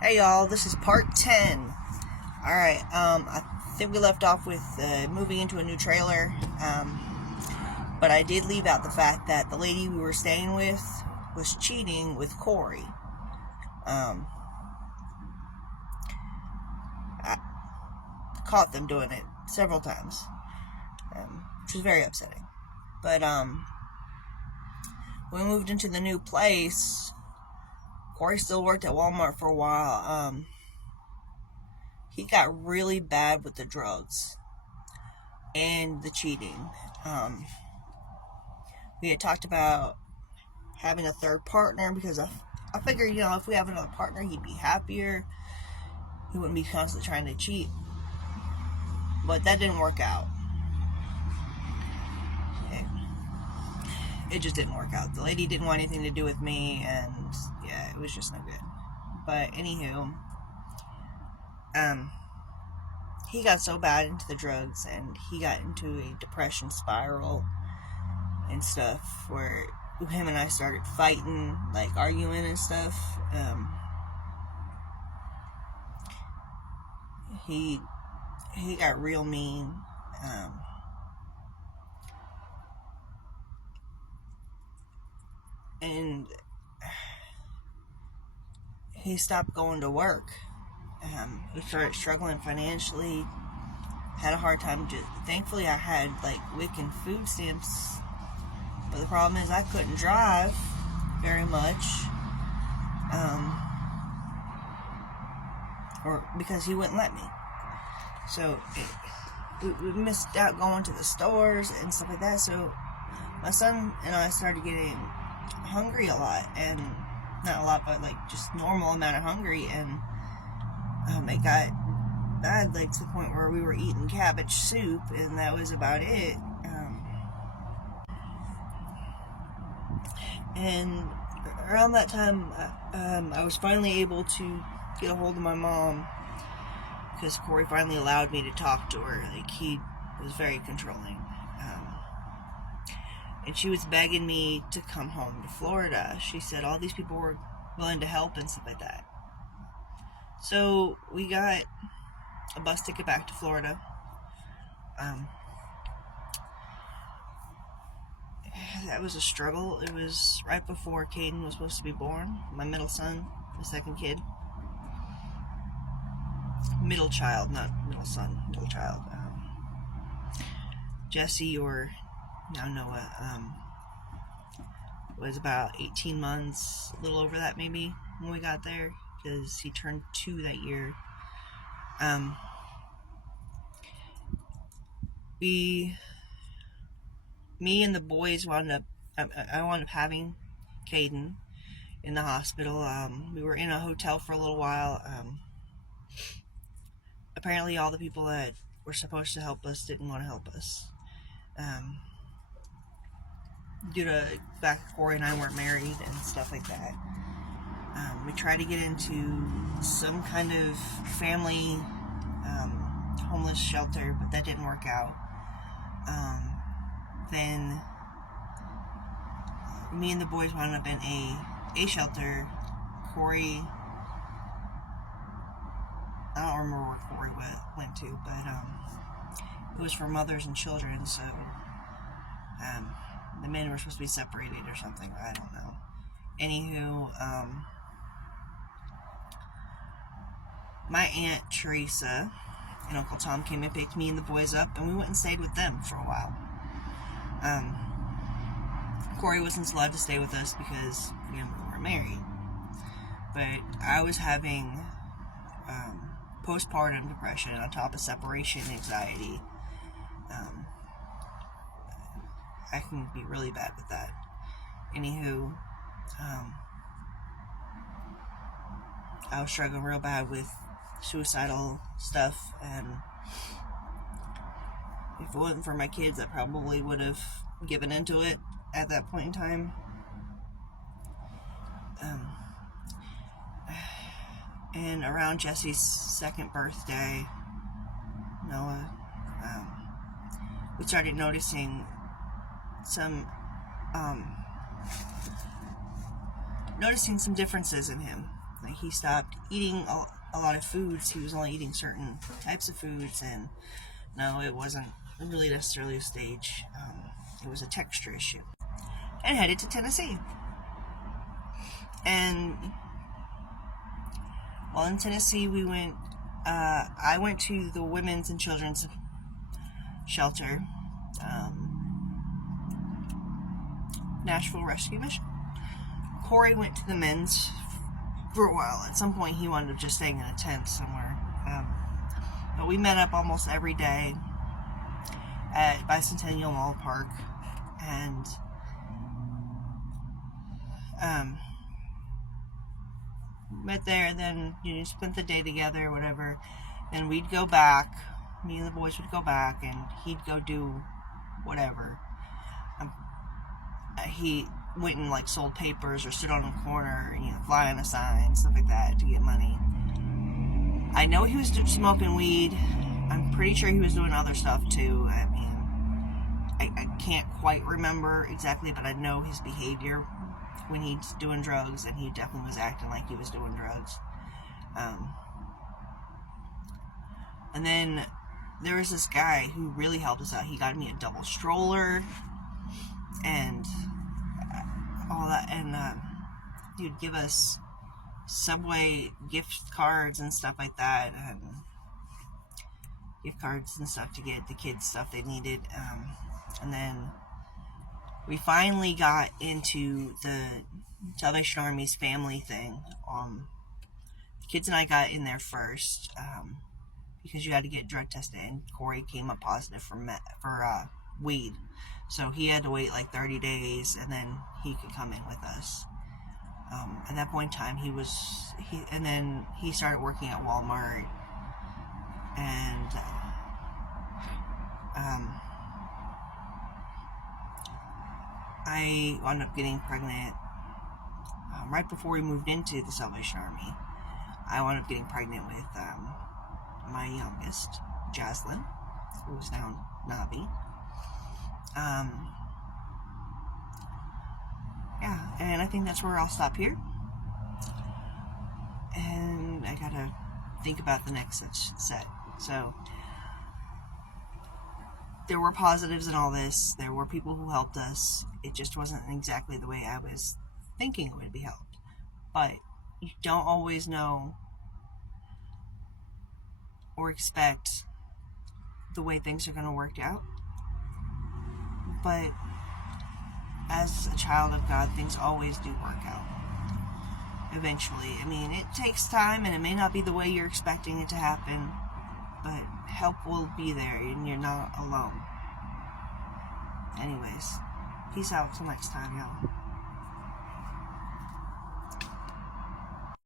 Hey y'all, this is part 10. Alright, I think we left off with moving into a new trailer, but I did leave out the fact that the lady we were staying with was cheating with Corey. I caught them doing it several times, which was very upsetting. But, when we moved into the new place, Corey still worked at Walmart for a while. He got really bad with the drugs and the cheating. We had talked about having a third partner because I figured, if we have another partner, he'd be happier. He wouldn't be constantly trying to cheat. But that didn't work out. It just didn't work out. The lady didn't want anything to do with me, and yeah, it was just no good. But anywho, he got so bad into the drugs, and he got into a depression spiral and stuff, where him and I started fighting, like arguing and stuff. He got real mean. And he stopped going to work. He started struggling financially. Had a hard time. Thankfully, I had WIC and food stamps, but the problem is I couldn't drive very much, or because he wouldn't let me. So we missed out going to the stores and stuff like that. So my son and I started getting hungry a lot, and not a lot, but just normal amount of hungry, and it got bad, to the point where we were eating cabbage soup, and that was about it. And around that time, I was finally able to get a hold of my mom, because Corey finally allowed me to talk to her. He was very controlling. And she was begging me to come home to Florida. She said all these people were willing to help and stuff like that. So we got a bus ticket back to Florida. That was a struggle. It was right before Caden was supposed to be born. My middle son, the second kid. Middle child, not middle son, middle child. Jesse, or now Noah, was about 18 months, a little over that maybe, when we got there, because he turned 2 that year. Me and the boys I wound up having Caden in the hospital. We were in a hotel for a little while. Apparently all the people that were supposed to help us didn't want to help us. Due to back Corey and I weren't married and stuff like that. We tried to get into some kind of family homeless shelter, but that didn't work out. Then me and the boys wound up in a shelter. Corey, I don't remember where Corey went to, but it was for mothers and children, so the men were supposed to be separated or something, I don't know. Anywho, my Aunt Teresa and Uncle Tom came and picked me and the boys up, and we went and stayed with them for a while. Corey wasn't allowed to stay with us because, we weren't married. But I was having postpartum depression on top of separation anxiety. I can be really bad with that. Anywho, I was struggling real bad with suicidal stuff, and if it wasn't for my kids, I probably would have given into it at that point in time. And around Jesse's second birthday, Noah, we started noticing some differences in him. Like, he stopped eating a lot of foods. He was only eating certain types of foods, and no, it wasn't really necessarily a stage. It was a texture issue. And headed to Tennessee. And while in Tennessee, I went to the Women's and Children's Shelter, Nashville Rescue Mission. Corey went to the men's for a while. At some point, he wound up just staying in a tent somewhere. But we met up almost every day at Bicentennial Mall Park, and met there, and then spent the day together, whatever. Then we'd go back. Me and the boys would go back, and he'd go do whatever. He went and like sold papers or stood on a corner, fly on a sign, stuff like that, to get money. I know he was smoking weed. I'm pretty sure he was doing other stuff too. I mean, I can't quite remember exactly, but I know his behavior when he's doing drugs, and he definitely was acting like he was doing drugs. And then there was this guy who really helped us out. He got me a double stroller and all that, and he would give us Subway gift cards and stuff like that, and gift cards and stuff to get the kids stuff they needed. And then we finally got into the Salvation Army's family thing. The kids and I got in there first, because you had to get drug tested, and Corey came up positive for weed. So he had to wait like 30 days, and then he could come in with us. At that point in time, and then he started working at Walmart, and I wound up getting pregnant right before we moved into the Salvation Army. I wound up getting pregnant with my youngest, Jaslyn, who was now Navi. Yeah, and I think that's where I'll stop here. And I gotta think about the next set. So, there were positives in all this. There were people who helped us. It just wasn't exactly the way I was thinking it would be helped. But you don't always know or expect the way things are going to work out. But as a child of God, things always do work out. Eventually. I mean, it takes time, and it may not be the way you're expecting it to happen, but help will be there, and you're not alone. Anyways, peace out till next time, y'all.